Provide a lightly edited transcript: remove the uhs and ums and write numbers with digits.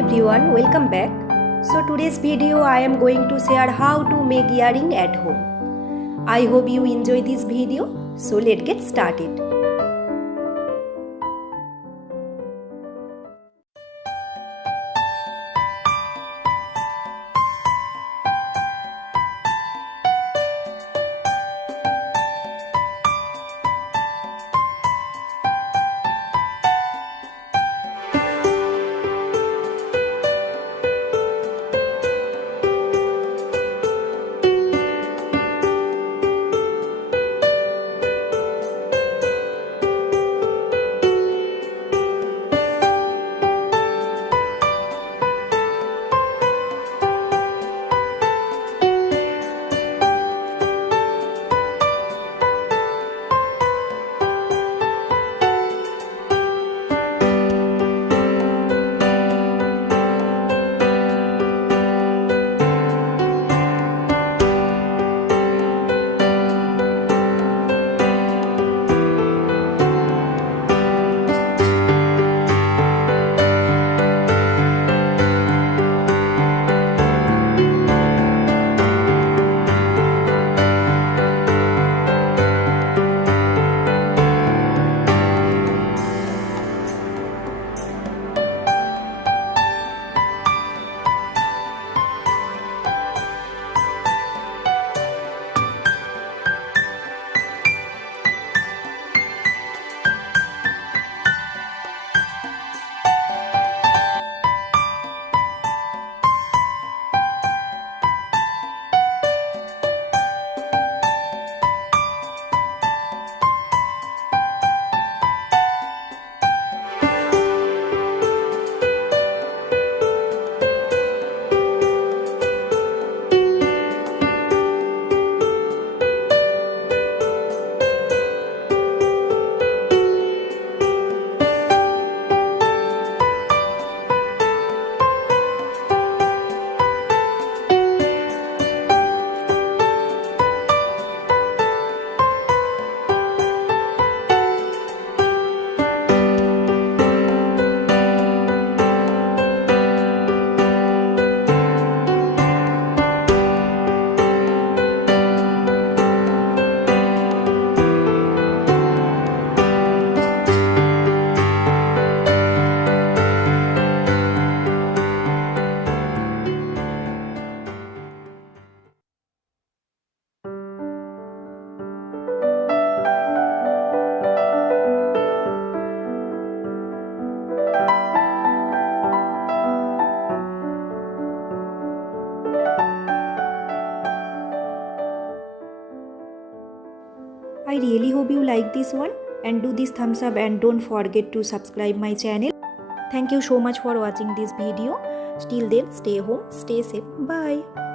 everyone, welcome back. So today's video I am going to share how to make earring at home. I hope you enjoy this video. So let's get started. I really hope you like this one and do this thumbs up and don't forget to subscribe my channel. Thank you so much for watching this video. Till then, stay home, stay safe. Bye.